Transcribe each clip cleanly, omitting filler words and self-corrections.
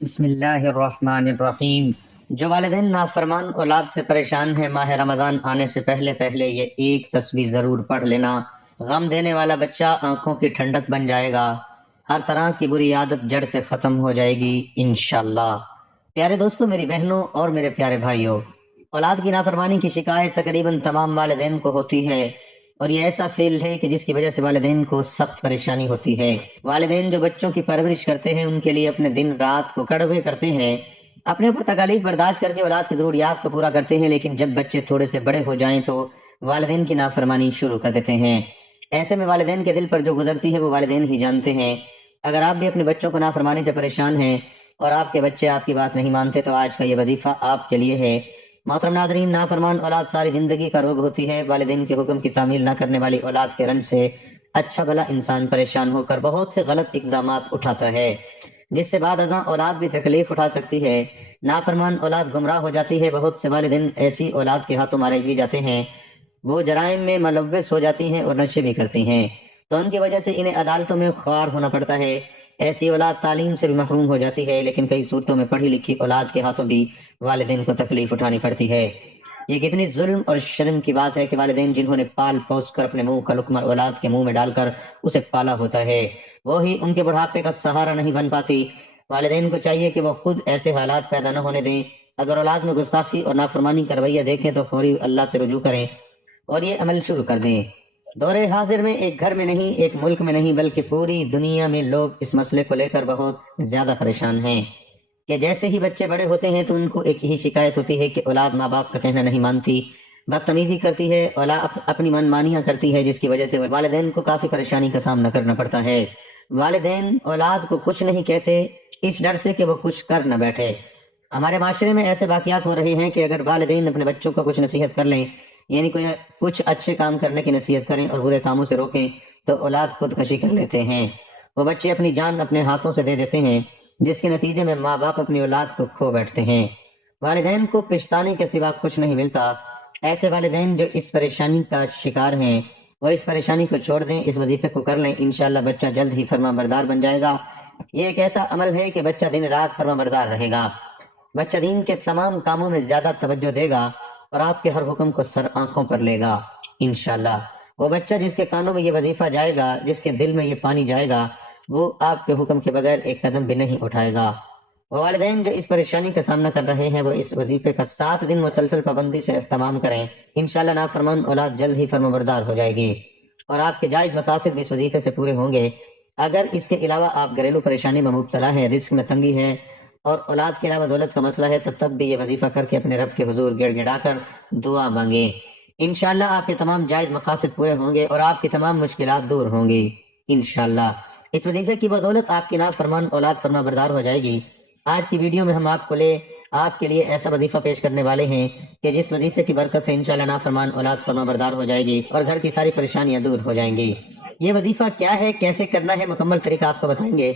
بسم اللہ الرحمن الرحیم۔ جو والدین نافرمان اولاد سے پریشان ہیں، ماہ رمضان آنے سے پہلے پہلے یہ ایک تسبیح ضرور پڑھ لینا۔ غم دینے والا بچہ آنکھوں کی ٹھنڈک بن جائے گا، ہر طرح کی بری عادت جڑ سے ختم ہو جائے گی انشاءاللہ۔ پیارے دوستو، میری بہنوں اور میرے پیارے بھائیوں، اولاد کی نافرمانی کی شکایت تقریباً تمام والدین کو ہوتی ہے، اور یہ ایسا فعل ہے کہ جس کی وجہ سے والدین کو سخت پریشانی ہوتی ہے۔ والدین جو بچوں کی پرورش کرتے ہیں ان کے لیے اپنے دن رات کو کڑوے کرتے ہیں، اپنے اوپر تکالیف برداشت کر کے اولاد کی ضروریات کو پورا کرتے ہیں، لیکن جب بچے تھوڑے سے بڑے ہو جائیں تو والدین کی نافرمانی شروع کر دیتے ہیں۔ ایسے میں والدین کے دل پر جو گزرتی ہے وہ والدین ہی جانتے ہیں۔ اگر آپ بھی اپنے بچوں کو نافرمانی سے پریشان ہیں اور آپ کے بچے آپ کی بات نہیں مانتے تو آج کا یہ وظیفہ آپ کے لیے ہے۔ محترم ناظرین، نافرمان اولاد ساری زندگی کا روگ ہوتی ہے۔ والدین کے حکم کی تعمیل نہ کرنے والی اولاد کے رنج سے اچھا بھلا انسان پریشان ہو کر بہت سے غلط اقدامات اٹھاتا ہے، جس سے بعد ازاں اولاد بھی تکلیف اٹھا سکتی ہے۔ نافرمان اولاد گمراہ ہو جاتی ہے۔ بہت سے والدین ایسی اولاد کے ہاتھوں مارے بھی جاتے ہیں، وہ جرائم میں ملوث ہو جاتی ہیں اور نشے بھی کرتی ہیں، تو ان کی وجہ سے انہیں عدالتوں میں خوار ہونا پڑتا ہے۔ ایسی اولاد تعلیم سے بھی محروم ہو جاتی ہے، لیکن کئی صورتوں میں پڑھی لکھی اولاد کے ہاتھوں بھی والدین کو تکلیف اٹھانی پڑتی ہے۔ یہ کتنی ظلم اور شرم کی بات ہے کہ والدین جنہوں نے پال پوس کر اپنے منہ کا لقمہ اولاد کے منہ میں ڈال کر اسے پالا ہوتا ہے، وہی ان کے بڑھاپے کا سہارا نہیں بن پاتی۔ والدین کو چاہیے کہ وہ خود ایسے حالات پیدا نہ ہونے دیں۔ اگر اولاد میں گستاخی اور نافرمانی کا رویہ دیکھیں تو فوری اللہ سے رجوع کریں اور یہ عمل شروع کر دیں۔ دور حاضر میں ایک گھر میں نہیں، ایک ملک میں نہیں، بلکہ پوری دنیا میں لوگ اس مسئلے کو لے کر بہت زیادہ پریشان ہیں کہ جیسے ہی بچے بڑے ہوتے ہیں تو ان کو ایک ہی شکایت ہوتی ہے کہ اولاد ماں باپ کا کہنا نہیں مانتی، بدتمیزی کرتی ہے، اولاد اپنی من مانیاں کرتی ہے، جس کی وجہ سے والدین کو کافی پریشانی کا سامنا کرنا پڑتا ہے۔ والدین اولاد کو کچھ نہیں کہتے اس ڈر سے کہ وہ کچھ کر نہ بیٹھے۔ ہمارے معاشرے میں ایسے واقعات ہو رہے ہیں کہ اگر والدین اپنے بچوں کو کچھ نصیحت کر لیں، یعنی کچھ اچھے کام کرنے کی نصیحت کریں اور برے کاموں سے روکیں، تو اولاد خودکشی کر لیتے ہیں۔ وہ بچے اپنی جان اپنے ہاتھوں سے دے دیتے ہیں، جس کے نتیجے میں ماں باپ اپنی اولاد کو کھو بیٹھتے ہیں۔ والدین کو پچھتانے کے سوا کچھ نہیں ملتا۔ ایسے والدین جو اس پریشانی کا شکار ہیں وہ اس پریشانی کو چھوڑ دیں، اس وظیفے کو کر لیں، انشاءاللہ بچہ جلد ہی فرما بردار بن جائے گا۔ یہ ایک ایسا عمل ہے کہ بچہ دن رات فرما بردار رہے گا، بچہ دین کے تمام کاموں میں زیادہ توجہ دے گا اور آپ کے ہر حکم کو سر آنکھوں پر لے گا انشاءاللہ۔ وہ بچہ جس کے کانوں میں یہ وظیفہ جائے گا، جس کے دل میں یہ پانی جائے گا، وہ آپ کے حکم کے بغیر ایک قدم بھی نہیں اٹھائے گا۔ وہ والدین جو اس پریشانی کا سامنا کر رہے ہیں وہ اس وظیفے کا 7 دن مسلسل پابندی سے اہتمام کریں، انشاءاللہ نافرمان اولاد جلد ہی فرما بردار ہو جائے گی اور آپ کے جائز مقاصد بھی اس وظیفے سے پورے ہوں گے۔ اگر اس کے علاوہ آپ گھریلو پریشانی میں مبتلا ہیں، رزق میں تنگی ہے اور اولاد کے علاوہ دولت کا مسئلہ ہے، تو تب بھی یہ وظیفہ کر کے اپنے رب کے حضور گڑ گڑا کر دعا مانگیں، انشاءاللہ آپ کے تمام جائز مقاصد پورے ہوں گے اور آپ کی تمام مشکلات دور ہوں گی انشاءاللہ۔ اس وظیفے کی بدولت آپ کی نافرمان اولاد فرما بردار ہو جائے گی۔ آج کی ویڈیو میں ہم آپ کے لیے ایسا وظیفہ پیش کرنے والے ہیں کہ جس وظیفے کی برکت سے انشاءاللہ نافرمان اولاد فرما بردار ہو جائے گی اور گھر کی ساری پریشانیاں دور ہو جائیں گی۔ یہ وظیفہ کیا ہے، کیسے کرنا ہے، مکمل طریقہ آپ کو بتائیں گے،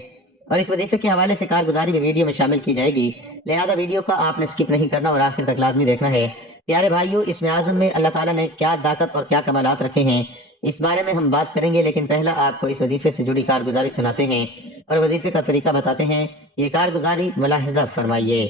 اور اس وظیفے کے حوالے سے کارگزاری بھی ویڈیو میں شامل کی جائے گی، لہذا ویڈیو کا آپ نے سکپ نہیں کرنا اور آخر تک لازمی دیکھنا ہے۔ پیارے بھائیوں، اس اعظم میں اللہ تعالیٰ نے کیا طاقت اور کیا کمالات رکھے ہیں، اس بارے میں ہم بات کریں گے، لیکن پہلا آپ کو اس وظیفے سے جڑی کارگزاری سناتے ہیں اور وظیفے کا طریقہ بتاتے ہیں۔ یہ کارگزاری ملاحظہ فرمائیے،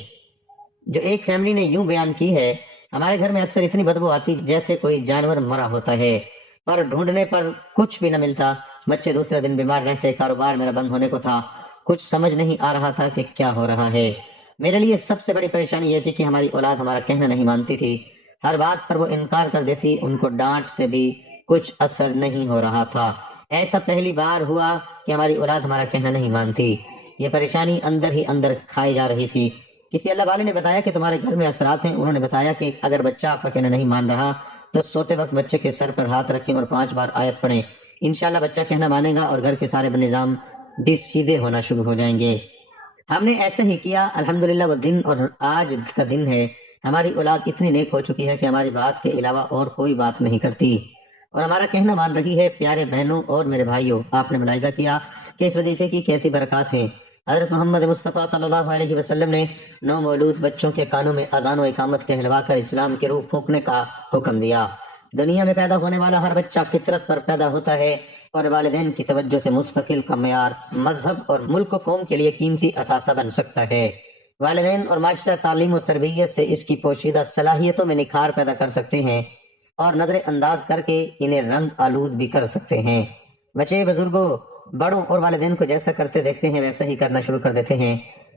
جو ایک فیملی نے یوں بیان کی ہے: ہمارے گھر میں اکثر اتنی بدبو آتی جیسے کوئی جانور مرا ہوتا ہے، پر ڈھونڈنے پر کچھ بھی نہ ملتا، بچے دوسرے دن بیمار رہتے، کاروبار میرا بند ہونے کو تھا، کچھ سمجھ نہیں آ رہا تھا کہ کیا ہو رہا ہے۔ میرے لیے سب سے بڑی پریشانی یہ تھی کہ ہماری اولاد ہمارا کہنا نہیں مانتی تھی، ہر بات پر وہ انکار کر دیتی، ان کو ڈانٹ سے بھی کچھ اثر نہیں ہو رہا تھا۔ ایسا پہلی بار ہوا کہ ہماری اولاد ہمارا کہنا نہیں مانتی، یہ پریشانی اندر ہی اندر کھائی جا رہی تھی۔ کسی اللہ والے نے بتایا کہ تمہارے گھر میں اثرات ہیں، انہوں نے بتایا کہ اگر بچہ آپ کا کہنا نہیں مان رہا تو سوتے وقت بچے کے سر پر ہاتھ رکھیں اور 5 بار آیت پڑھیں، انشاءاللہ بچہ کہنا مانے گا اور گھر کے سارے نظام بھی سیدھے ہونا شروع ہو جائیں گے۔ ہم نے ایسے ہی کیا، الحمدللہ وہ دن اور آج کا دن ہے، ہماری اولاد اتنی نیک ہو چکی ہے کہ ہماری بات کے علاوہ اور کوئی بات نہیں کرتی اور ہمارا کہنا مان رہی ہے۔ پیارے بہنوں اور میرے بھائیوں، آپ نے ملاحظہ کیا کہ اس وظیفے کی کیسی برکات ہیں۔ حضرت محمد مصطفیٰ صلی اللہ علیہ وسلم نے نو مولود بچوں کے کانوں میں اذان و اقامت کہلوا کر اسلام کی روح پھونکنے کا حکم دیا۔ دنیا میں پیدا ہونے والا ہر بچہ فطرت پر پیدا ہوتا ہے، اور والدین کی توجہ سے مستقل کا معیار مذہب اور ملک و قوم کے لیے قیمتی اثاثہ بن سکتا ہے۔ والدین اور معاشرہ تعلیم و تربیت سے اس کی پوشیدہ صلاحیتوں میں نکھار پیدا کر سکتے ہیں اور نظر انداز کر کے انہیں رنگ آلود بھی کر سکتے ہیں۔ بچے بزرگوں، بڑوں اور والدین کو جیسا کرتے دیکھتے ہیں ویسا ہی کرنا شروع کر دیتے ہیں۔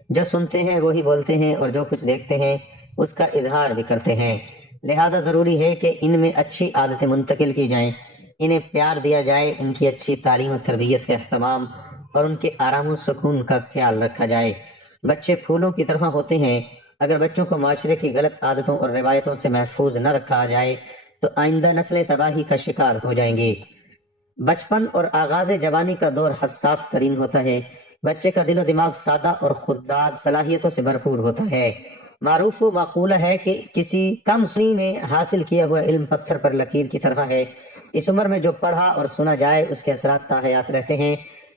جو سنتے ہیں وہی بولتے ہیں اور جو کچھ دیکھتے ہیں اس کا اظہار بھی کرتے ہیں۔ لہذا ضروری ہے کہ ان میں اچھی عادتیں منتقل کی جائیں، انہیں پیار دیا جائے، ان کی اچھی تعلیم و تربیت کا اہتمام اور ان کے آرام و سکون کا خیال رکھا جائے۔ بچے پھولوں کی طرح ہوتے ہیں، اگر بچوں کو معاشرے کی غلط عادتوں اور روایتوں سے محفوظ نہ رکھا جائے تو آئندہ نسلیں تباہی کا شکار ہو جائیں گی۔ بچپن اور آغاز جوانی کا دور حساس ترین ہوتا ہے۔ بچے کا دل و دماغ سادہ اور خوددار صلاحیتوں سے بھرپور ہوتا ہے۔ معروف و معقولہ ہے کہ کسی کم سنی میں حاصل کیا ہوا علم پتھر پر لکیر کی طرح ہے۔ اس عمر میں جو پڑھا اور سنا جائے اس کے اثرات تاحیات رہتے ہیں۔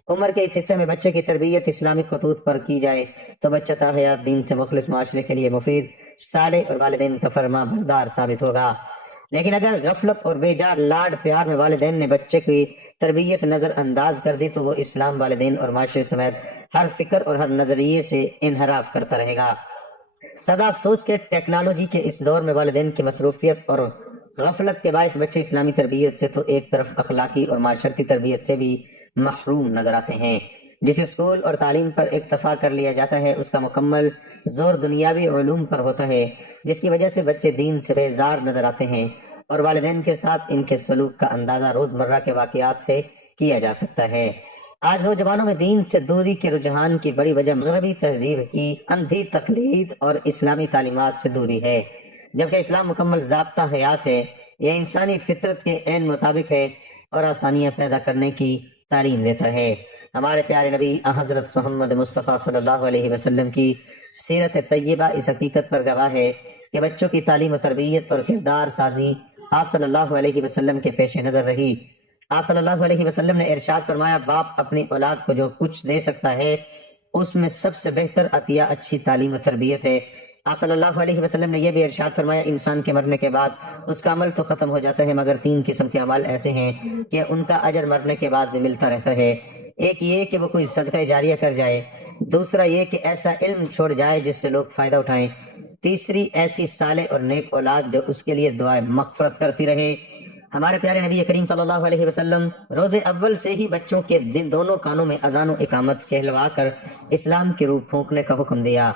عمر کے اس حصے میں بچے کی تربیت اسلامی خطوط پر کی جائے تو بچہ تاحیات دین سے مخلص، معاشرے کے لیے مفید، صالح اور والدین کا فرما بردار ثابت ہوگا۔ لیکن اگر غفلت اور بے جا لاڈ پیار میں والدین نے بچے کی تربیت نظر انداز کر دی تو وہ اسلام، والدین اور معاشرے سمیت ہر فکر اور ہر نظریے سے انحراف کرتا رہے گا۔ سدا افسوس کہ ٹیکنالوجی کے اس دور میں والدین کی مصروفیت اور غفلت کے باعث بچے اسلامی تربیت سے تو ایک طرف اخلاقی اور معاشرتی تربیت سے بھی محروم نظر آتے ہیں۔ جس اسکول اور تعلیم پر اکتفا کر لیا جاتا ہے اس کا مکمل زور دنیاوی علوم پر ہوتا ہے، جس کی وجہ سے بچے دین سے بیزار نظر آتے ہیں، اور والدین کے ساتھ ان کے سلوک کا اندازہ روزمرہ کے واقعات سے کیا جا سکتا ہے۔ آج نوجوانوں میں دین سے دوری کے رجحان کی بڑی وجہ مغربی تہذیب کی اندھی تقلید اور اسلامی تعلیمات سے دوری ہے، جبکہ اسلام مکمل ضابطہ حیات ہے۔ یہ انسانی فطرت کے عین مطابق ہے اور آسانیاں پیدا کرنے کی تعلیم دیتا ہے۔ ہمارے پیارے نبی حضرت محمد مصطفیٰ صلی اللہ علیہ وسلم کی سیرت طیبہ اس حقیقت پر گواہ ہے کہ بچوں کی تعلیم و تربیت اور کردار سازی آپ صلی اللہ علیہ وسلم کے پیش نظر رہی۔ آپ صلی اللہ علیہ وسلم نے ارشاد فرمایا، باپ اپنی اولاد کو جو کچھ دے سکتا ہے اس میں سب سے بہتر عطیہ اچھی تعلیم و تربیت ہے۔ آپ صلی اللہ علیہ وسلم نے یہ بھی ارشاد فرمایا، انسان کے مرنے کے بعد اس کا عمل تو ختم ہو جاتا ہے مگر 3 قسم کے عمل ایسے ہیں کہ ان کا اجر مرنے کے بعد بھی ملتا رہتا ہے۔ ایک یہ کہ وہ کوئی صدقہ جاریہ کر جائے، دوسرا یہ کہ ایسا علم چھوڑ جائے جس سے لوگ فائدہ اٹھائیں، تیسری ایسی صالح اور نیک اولاد جو اس کے لیے دعائیں مغفرت کرتی رہے۔ ہمارے پیارے نبی کریم صلی اللہ علیہ وسلم روز اول سے ہی بچوں کے دونوں کانوں میں اذان و اقامت کہلوا کر اسلام کی روح پھونکنے کا حکم دیا۔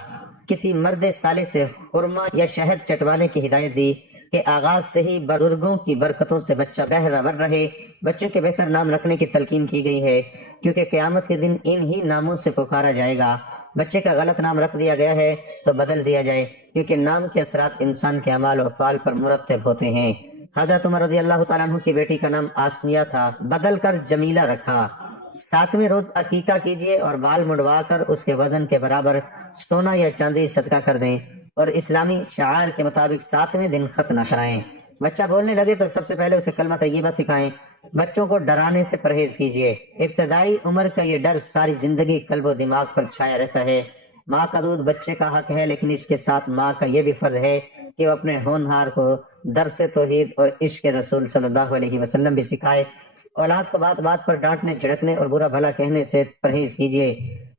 کسی مرد صالح سے خرما یا شہد چٹوانے کی ہدایت دی کہ آغاز سے ہی بزرگوں کی برکتوں سے بچہ بہرور رہے۔ بچوں کے بہتر نام رکھنے کی تلقین کی گئی ہے کیونکہ قیامت کے دن انہی ناموں سے پکارا جائے گا۔ بچے کا غلط نام رکھ دیا گیا ہے تو بدل دیا جائے، کیونکہ نام کے اثرات انسان کے اعمال و افعال پر مرتب ہوتے ہیں۔ حضرت عمر رضی اللہ تعالیٰ عنہ کی بیٹی کا نام آسنیہ تھا، بدل کر جمیلہ رکھا۔ 7ویں روز عقیقہ کیجیے اور بال منڈوا کر اس کے وزن کے برابر سونا یا چاندی صدقہ کر دیں، اور اسلامی شعائر کے مطابق 7ویں دن ختنہ کرائیں۔ بچہ بولنے لگے تو سب سے پہلے اسے کلمہ طیبہ سکھائیں۔ بچوں کو ڈرانے سے پرہیز کیجیے۔ ابتدائی عمر کا یہ ڈر ساری زندگی قلب و دماغ پر چھایا رہتا ہے۔ ماں کا دودھ بچے کا حق ہے، لیکن اس کے ساتھ ماں کا یہ بھی فرض ہے کہ وہ اپنے ہونہار کو درس توحید اور عشق رسول صلی اللہ علیہ وسلم بھی سکھائے۔ اولاد کو بات بات پر ڈانٹنے، جھڑکنے اور برا بھلا کہنے سے پرہیز کیجیے۔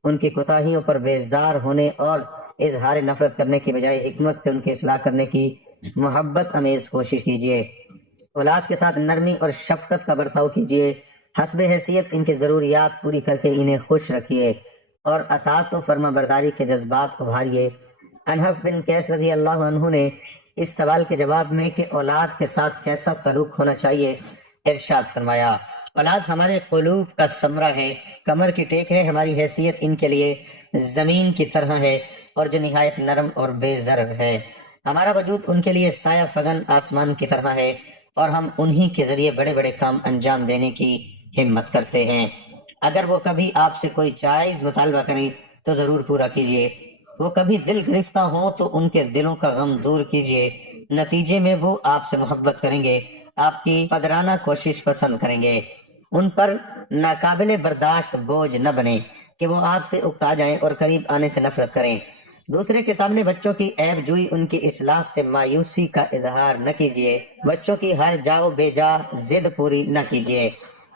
ان کی کوتاہیوں پر بیزار ہونے اور اظہار نفرت کرنے کی بجائے حکمت سے ان کی اصلاح کرنے کی محبت امیز کوشش کیجیے۔ اولاد کے ساتھ نرمی اور شفقت کا برتاؤ کیجیے۔ حسب حیثیت ان کی ضروریات پوری کر کے انہیں خوش رکھیے اور اطاعت و فرما برداری کے جذبات ابھاریے۔ انحف بن قیس رضی اللہ عنہ نے اس سوال کے جواب میں کہ اولاد کے ساتھ کیسا سلوک ہونا چاہیے ارشاد فرمایا، اولاد ہمارے قلوب کا ثمرہ ہے، کمر کی ٹیک ہے۔ ہماری حیثیت ان کے لیے زمین کی طرح ہے اور جو نہایت نرم اور بے ضرر ہے۔ ہمارا وجود ان کے لیے سایہ فگن آسمان کی طرح ہے اور ہم انہی کے ذریعے بڑے بڑے کام انجام دینے کی ہمت کرتے ہیں۔ اگر وہ کبھی آپ سے کوئی جائز مطالبہ کریں تو ضرور پورا کیجیے۔ وہ کبھی دل گرفتہ ہوں تو ان کے دلوں کا غم دور کیجیے۔ نتیجے میں وہ آپ سے محبت کریں گے، آپ کی قدرانہ کوشش پسند کریں گے۔ ان پر ناقابل برداشت بوجھ نہ بنیں کہ وہ آپ سے اکتا جائیں اور قریب آنے سے نفرت کریں۔ دوسرے کے سامنے بچوں کی عیب جوئی، ان کی اصلاح سے مایوسی کا اظہار نہ کیجیے۔ بچوں کی ہر جاؤ بے جا ضد پوری نہ کیجیے۔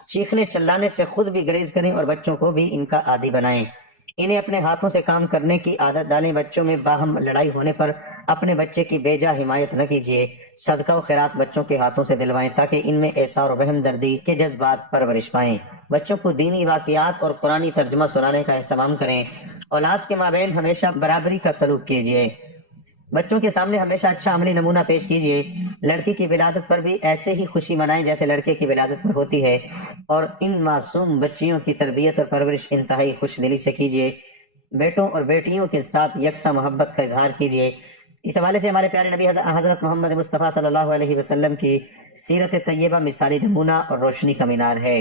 چیخنے چلانے سے خود بھی گریز کریں اور بچوں کو بھی ان کا عادی بنائیں۔ انہیں اپنے ہاتھوں سے کام کرنے کی عادت ڈالیں۔ بچوں میں باہم لڑائی ہونے پر اپنے بچے کی بے جا حمایت نہ کیجیے۔ صدقہ و خیرات بچوں کے ہاتھوں سے دلوائیں تاکہ ان میں احسان و رحم دردی کے جذبات پرورش پائیں۔ بچوں کو دینی واقعات اور قرآنی ترجمہ سنانے کا اہتمام کریں۔ اولاد کے مابین ہمیشہ برابری کا سلوک کیجیے۔ بچوں کے سامنے ہمیشہ اچھا عملی نمونہ پیش کیجیے۔ لڑکی کی ولادت پر بھی ایسے ہی خوشی منائیں جیسے لڑکے کی ولادت پر ہوتی ہے، اور ان معصوم بچیوں کی تربیت اور پرورش انتہائی خوش دلی سے کیجیے۔ بیٹوں اور بیٹیوں کے ساتھ یکساں محبت کا اظہار کیجیے۔ اس حوالے سے ہمارے پیارے نبی حضرت محمد مصطفیٰ صلی اللہ علیہ وسلم کی سیرت طیبہ مثالی نمونہ اور روشنی کا مینار ہے۔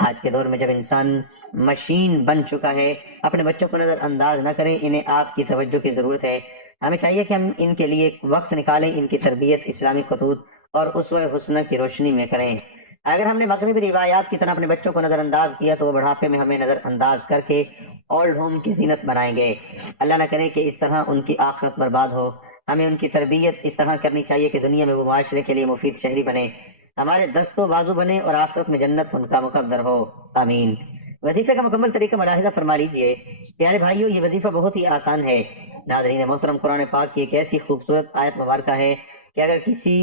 آج کے دور میں جب انسان مشین بن چکا ہے، اپنے بچوں کو نظر انداز نہ کریں، انہیں آپ کی توجہ کی ضرورت ہے۔ ہمیں چاہیے کہ ہم ان کے لیے وقت نکالیں، ان کی تربیت اسلامی خطوط اور اسوہ حسنہ کی روشنی میں کریں۔ اگر ہم نے مغربی روایات کی طرح اپنے بچوں کو نظر انداز کیا تو وہ بڑھاپے میں ہمیں نظر انداز کر کے اولڈ ہوم کی زینت بنائیں گے۔ اللہ نہ کرے کہ اس طرح ان کی آخرت برباد ہو۔ ہمیں ان کی تربیت اس طرح کرنی چاہیے کہ دنیا میں وہ معاشرے کے لیے مفید شہری بنے، ہمارے دست و بازو بنے اور آخرت میں جنت ان کا مقدر ہو، آمین۔ وظیفے کا مکمل طریقہ ملاحظہ فرما لیجئے۔ پیارے بھائیو، یہ وظیفہ بہت ہی آسان ہے۔ ناظرین محترم، قرآن پاک کی ایک ایسی خوبصورت آیت مبارکہ ہے کہ اگر کسی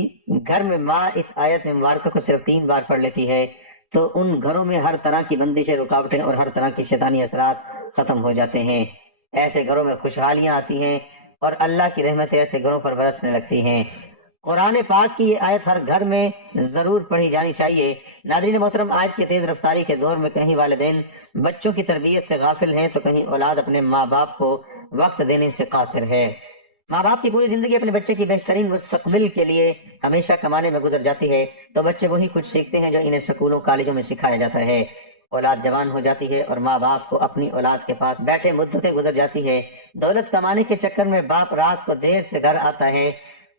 گھر میں ماں اس آیت مبارکہ کو صرف 3 بار پڑھ لیتی ہے تو ان گھروں میں ہر طرح کی بندشیں، رکاوٹیں اور ہر طرح کی شیطانی اثرات ختم ہو جاتے ہیں۔ ایسے گھروں میں خوشحالیاں آتی ہیں اور اللہ کی رحمتیں ایسے گھروں پر برسنے لگتی ہیں۔ قرآن پاک کی یہ آیت ہر گھر میں ضرور پڑھی جانی چاہیے۔ ناظرین محترم، آج کے تیز رفتاری کے دور میں کہیں والدین بچوں کی تربیت سے غافل ہیں تو کہیں اولاد اپنے ماں باپ کو وقت دینے سے قاصر ہے۔ ماں باپ کی پوری زندگی اپنے بچے کی بہترین مستقبل کے لیے ہمیشہ کمانے میں گزر جاتی ہے تو بچے وہی کچھ سیکھتے ہیں جو انہیں سکولوں کالجوں میں سکھایا جاتا ہے۔ اولاد جوان ہو جاتی ہے اور ماں باپ کو اپنی اولاد کے پاس بیٹھے مدتیں گزر جاتی ہے۔ دولت کمانے کے چکر میں باپ رات کو دیر سے گھر آتا ہے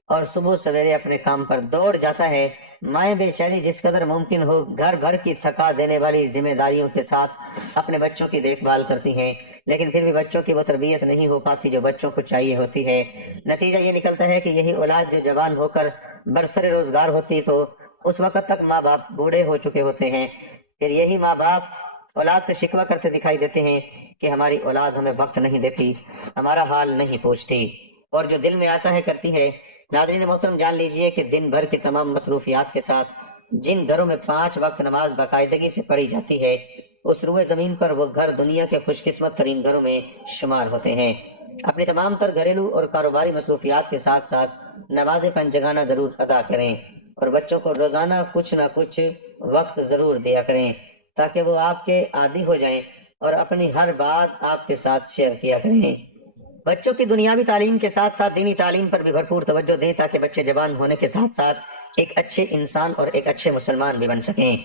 اور صبح سویرے اپنے کام پر دوڑ جاتا ہے۔ مائیں بے چینی جس قدر ممکن ہو گھر بھر کی تھکا دینے والی ذمہ داریوں کے ساتھ اپنے بچوں کی دیکھ بھال کرتی ہیں، لیکن پھر بھی بچوں کی وہ تربیت نہیں ہو پاتی جو بچوں کو چاہیے ہوتی ہے۔ نتیجہ یہ نکلتا ہے کہ یہی اولاد جو جوان ہو کر برسر روزگار ہوتی تو اس وقت تک ماں باپ بوڑھے ہو چکے ہوتے ہیں۔ پھر یہی ماں باپ اولاد سے شکوہ کرتے دکھائی دیتے ہیں کہ ہماری اولاد ہمیں وقت نہیں دیتی، ہمارا حال نہیں پوچھتی، اور جو دل میں آتا ہے کرتی ہے۔ ناظرین محترم، جان لیجئے کہ دن بھر کی تمام مصروفیات کے ساتھ جن گھروں میں 5 وقت نماز باقاعدگی سے پڑھی جاتی ہے اس روئے زمین پر وہ گھر دنیا کے خوش قسمت ترین گھروں میں شمار ہوتے ہیں۔ اپنی تمام تر گھریلو اور کاروباری مصروفیات کے ساتھ ساتھ نماز پنجگانہ ضرور ادا کریں اور بچوں کو روزانہ کچھ نہ کچھ وقت ضرور دیا کریں تاکہ وہ آپ کے عادی ہو جائیں اور اپنی ہر بات آپ کے ساتھ شیئر کیا کریں۔ بچوں کی دنیاوی تعلیم کے ساتھ ساتھ دینی تعلیم پر بھی بھرپور توجہ دیں تاکہ بچے جوان ہونے کے ساتھ ساتھ ایک اچھے انسان اور ایک اچھے مسلمان بھی بن سکیں۔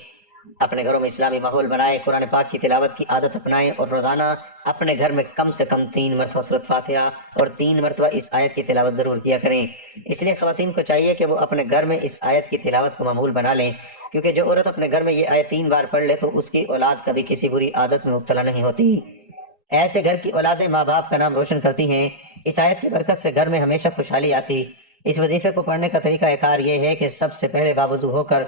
اپنے گھروں میں اسلامی ماحول بنائیں، قرآن پاک کی تلاوت کی عادت اپنائیں اور روزانہ اپنے گھر میں کم سے کم 3 مرتبہ سورۃ فاتحہ اور 3 مرتبہ اس آیت کی تلاوت ضرور کیا کریں۔ اس لیے خواتین کو چاہیے کہ وہ اپنے گھر میں اس آیت کی تلاوت کو معمول بنا لیں، کیونکہ جو عورت اپنے گھر میں یہ آیت 3 بار پڑھ لے تو اس کی اولاد کبھی کسی بری عادت میں مبتلا نہیں ہوتی۔ ایسے گھر کی اولادیں ماں باپ کا نام روشن کرتی ہیں۔ اس آیت کی برکت سے گھر میں ہمیشہ خوشحالی آتی۔ اس وظیفے کو پڑھنے کا طریقہ کار یہ ہے کہ سب سے پہلے باوضو ہو کر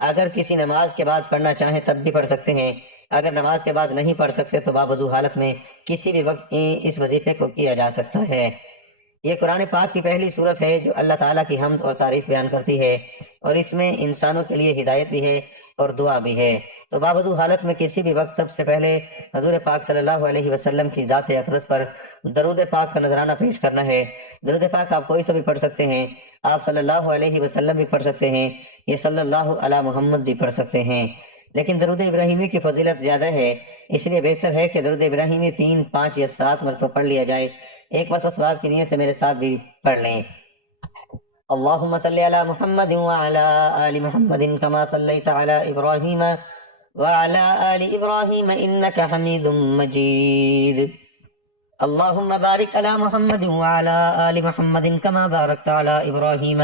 اگر کسی نماز کے بعد پڑھنا چاہیں تب بھی پڑھ سکتے ہیں، اگر نماز کے بعد نہیں پڑھ سکتے تو باوضو حالت میں کسی بھی وقت اس وظیفے کو کیا جا سکتا ہے۔ یہ قرآن پاک کی پہلی سورت ہے جو اللہ تعالیٰ کی حمد اور تعریف بیان کرتی ہے اور اس میں انسانوں کے لیے ہدایت بھی ہے اور دعا بھی ہے۔ تو باوضو حالت میں کسی بھی وقت سب سے پہلے حضور پاک صلی اللہ علیہ وسلم کی ذات اقدس پر درود پاک کا نذرانہ پیش کرنا ہے۔ درود پاک آپ کوئی سے بھی پڑھ سکتے ہیں، آپ صلی اللہ علیہ وسلم بھی پڑھ سکتے ہیں، یہ صلی اللہ علی محمد بھی پڑھ سکتے ہیں، لیکن درود ابراہیمی کی فضیلت زیادہ ہے، اس لیے بہتر ہے کہ درود ابراہیمی 3، 5 یا 7 مرتبہ پڑھ لیا جائے۔ ایک مرتبہ ثواب کی نیت سے میرے ساتھ بھی پڑھ لیں۔ اللہم صلی علی محمد وعلی آل محمد کما صلیت علی ابراہیم وعلی آل ابراہیم انک حمید مجید۔ اللہم بارک علی محمد وعلی آل محمد کما بارکت علی ابراہیم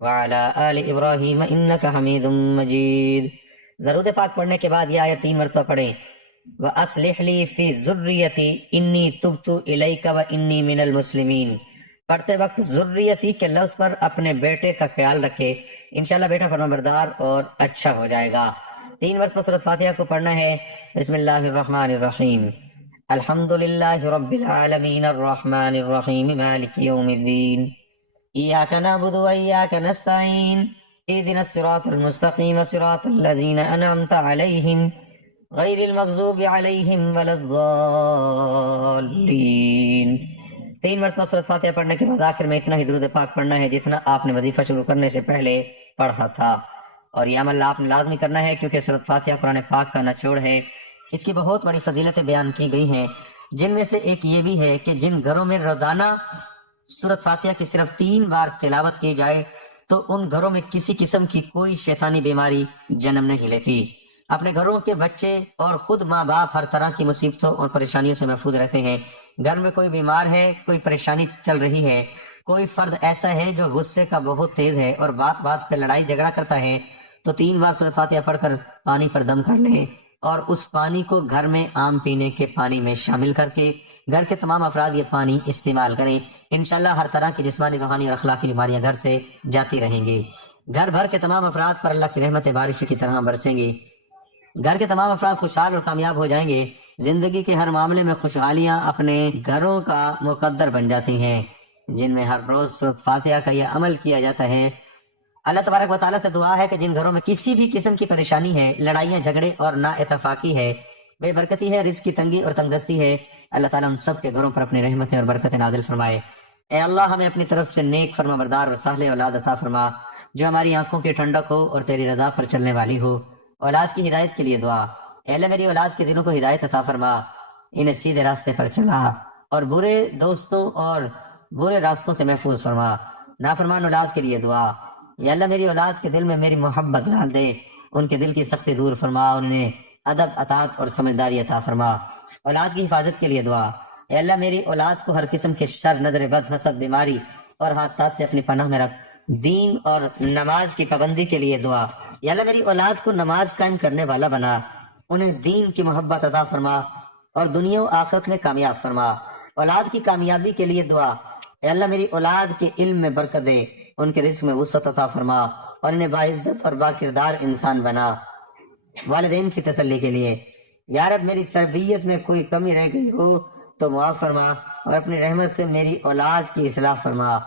وعلی آل ابراہیم انک حمید مجید۔ درود پاک پڑھنے کے بعد یہ آیت 3 مرتبہ پڑھیں۔ وَأَصْلِحْ لِي فِي ذُرِّيَّتِي إِنِّي تُبْتُ إِلَيْكَ وَإِنِّي مِنَ الْمُسْلِمِينَ۔ پڑھتے وقت ذریتی کے لفظ پر اپنے بیٹے کا خیال رکھے، انشاءاللہ بیٹا فرمانبردار اور اچھا ہو جائے گا۔ 3 مرتبہ سورۃ فاتحہ کو پڑھنا ہے۔ بسم اللہ الرحمن الرحیم، الحمد للہ رب العالمین الرحمن الرحیم مالک یوم الدین، ایاک نعبد و ایاک نستعین، اہدنا الصراط المستقیم صراط الذین انعمت علیہم غیر المغضوب علیہم ولا الضالین۔ 3 مرتبہ سورۃ فاتحہ پڑھنے کے بعد آخر میں اتنا ہی درود پاک پڑھنا ہے جتنا آپ نے وظیفہ شروع کرنے سے پہلے پڑھا تھا، اور یہ عمل آپ نے لازمی کرنا ہے کیونکہ سورۃ فاتحہ قرآن پاک کا نچوڑ ہے۔ اس کی بہت بڑی فضیلتیں بیان کی گئی ہیں، جن میں سے ایک یہ بھی ہے کہ جن گھروں میں روزانہ سورۃ فاتحہ کی صرف 3 بار تلاوت کی جائے تو ان گھروں میں کسی قسم کی کوئی شیطانی بیماری جنم نہیں لیتی۔ اپنے گھروں کے بچے اور خود ماں باپ ہر طرح کی مصیبتوں اور پریشانیوں سے محفوظ رہتے ہیں۔ گھر میں کوئی بیمار ہے، کوئی پریشانی چل رہی ہے، کوئی فرد ایسا ہے جو غصے کا بہت تیز ہے اور بات بات پہ لڑائی جھگڑا کرتا ہے، تو 3 بار سورۃ فاتحہ پڑھ کر پانی پر دم کر لیں اور اس پانی کو گھر میں عام پینے کے پانی میں شامل کر کے گھر کے تمام افراد یہ پانی استعمال کریں۔ انشاءاللہ ہر طرح کی جسمانی، روحانی اور اخلاقی بیماریاں گھر سے جاتی رہیں گی۔ گھر بھر کے تمام افراد پر اللہ کی رحمتیں بارش کی طرح برسیں گی۔ گھر کے تمام افراد خوشحال اور کامیاب ہو جائیں گے۔ زندگی کے ہر معاملے میں خوشحالیاں اپنے گھروں کا مقدر بن جاتی ہیں، جن میں ہر روز سورۃ فاتحہ کا یہ عمل کیا جاتا ہے۔ اللہ تبارک و تعالیٰ سے دعا ہے کہ جن گھروں میں کسی بھی قسم کی پریشانی ہے، لڑائیاں جھگڑے اور نا اتفاقی ہے، بے برکتی ہے، رزق کی تنگی اور تنگ دستی ہے، اللہ تعالیٰ ان سب کے گھروں پر اپنی رحمتیں اور برکتیں نازل فرمائے۔ اے اللہ ہمیں اپنی طرف سے نیک، فرما بردار اور صالح اولاد عطا فرما، جو ہماری آنکھوں کی ٹھنڈک ہو اور تیری رضا پر چلنے والی ہو۔ اولاد کی ہدایت کے لیے دعا۔ اے اللہ میری اولاد کے دلوں کو ہدایت عطا فرما، انہیں سیدھے راستے پر چلا اور برے دوستوں اور برے راستوں سے محفوظ فرما۔ نافرمان اولاد کے لیے دعا۔ یا اللہ میری اولاد کے دل میں میری محبت ڈال دے، ان کے دل کی سختی دور فرما اور انہیں ادب، اطاعت اور سمجھداری عطا فرما۔ اولاد کی حفاظت کے لیے دعا۔ اے اللہ میری اولاد کو ہر قسم کے شر، نظر بد، حسد، بیماری اور حادثات سے اپنی پناہ میں رکھ۔ دین اور نماز کی پابندی کے لیے دعا۔ یا اللہ میری اولاد کو نماز قائم کرنے والا بنا، انہیں دین کی محبت عطا فرما اور دنیا و آخرت میں کامیاب فرما۔ اولاد کی کامیابی کے لیے دعا۔ اے اللہ میری اولاد کے علم میں برکت دے، ان کے رزق میں وسعت عطا فرما اور انہیں باعزت اور باکردار انسان بنا۔ والدین کی تسلی کے لیے، یا رب میری تربیت میں کوئی کمی رہ گئی ہو تو معاف فرما اور اپنی رحمت سے میری اولاد کی اصلاح فرما۔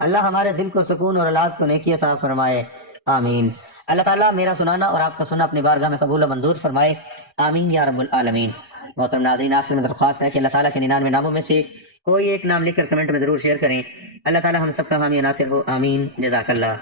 اللہ ہمارے دل کو سکون اور اولاد کو نیکی عطا فرمائے، آمین۔ اللہ تعالیٰ میرا سنانا اور آپ کا سننا اپنی بارگاہ میں قبول و منظور فرمائے، آمین یا رب العالمین۔ محترم ناظرین، آخر میں درخواست ہے کہ اللہ تعالیٰ کے 99 ناموں میں سے کوئی ایک نام لکھ کر کمنٹ میں ضرور شیئر کریں۔ اللہ تعالیٰ ہم سب کا حامی و ناصر ہو، آمین، جزاک اللہ۔